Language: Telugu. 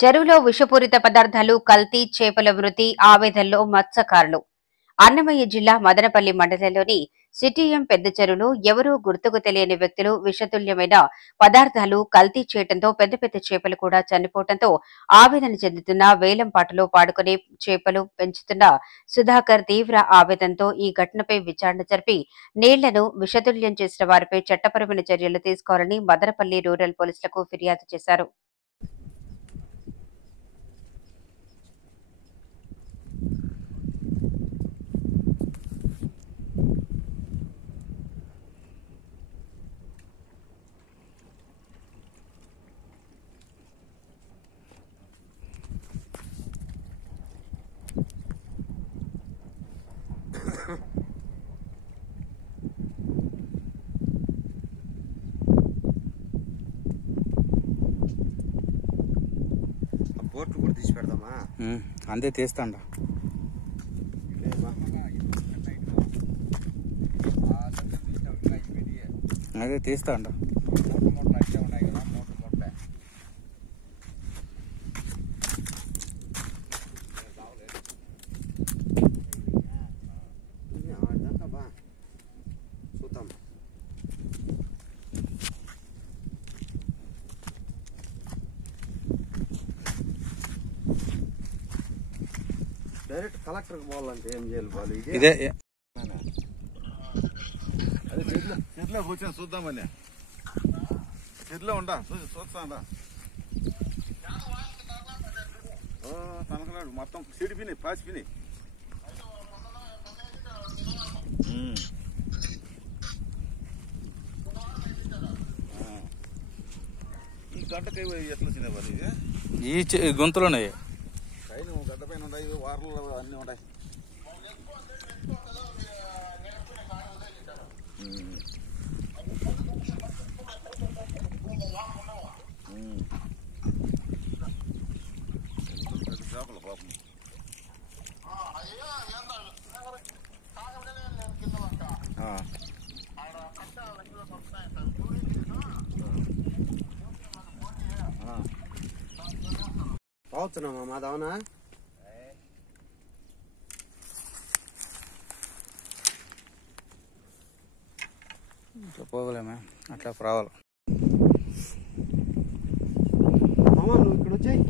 చెరువులో విషపూరిత పదార్థాలు కల్తీ చేపల మృతి ఆవేదనలో మత్స్యకారులు. అన్నమయ్య జిల్లా మదనపల్లి మండలంలోని సిటీఎం పెద్ద చెరువులో ఎవరూ గుర్తుకు తెలియని వ్యక్తులు విషతుల్యమైన పదార్థాలు కల్తీ చేయడంతో పెద్ద పెద్ద చేపలు కూడా చనిపోవడంతో ఆవేదన చెందుతున్న వేలంపాటలో పాడుకునే చేపలు పెంచుతున్న సుధాకర్ తీవ్ర ఆవేదనతో ఈ ఘటనపై విచారణ జరిపి నీళ్లను విషతుల్యం చేసిన వారిపై చట్టపరమైన చర్యలు తీసుకోవాలని మదనపల్లి రూరల్ పోలీసులకు ఫిర్యాదు చేశారు. బోట్లు కూడా తీసి పెడదామా? అంతే తీస్తాండ. అదే తీస్తాండ. చూద్దాం. డైరెక్ట్ కలెక్టర్ పోవాలంటే ఏం చేయాలి బాలు? ఇదే అదే చెట్లో కూర్చొని చూద్దామని చెట్లో ఉండా చూస్తాడా తనకలాడు మొత్తం సిడిపినాయి పాసిపోయినాయి. ఈ గంటకై ఎట్లా తినేవారు? ఈ గొంతులోనే పైన గడ్డ పైన ఉన్నాయి, వారలు అన్నీ ఉన్నాయి. చేపల పాపం పోతున్నామా మాధవనా? ఇట్లా పోగలేమే, అట్లా రావాలి. మామ నువ్వు ఇక్కడ వచ్చాయి.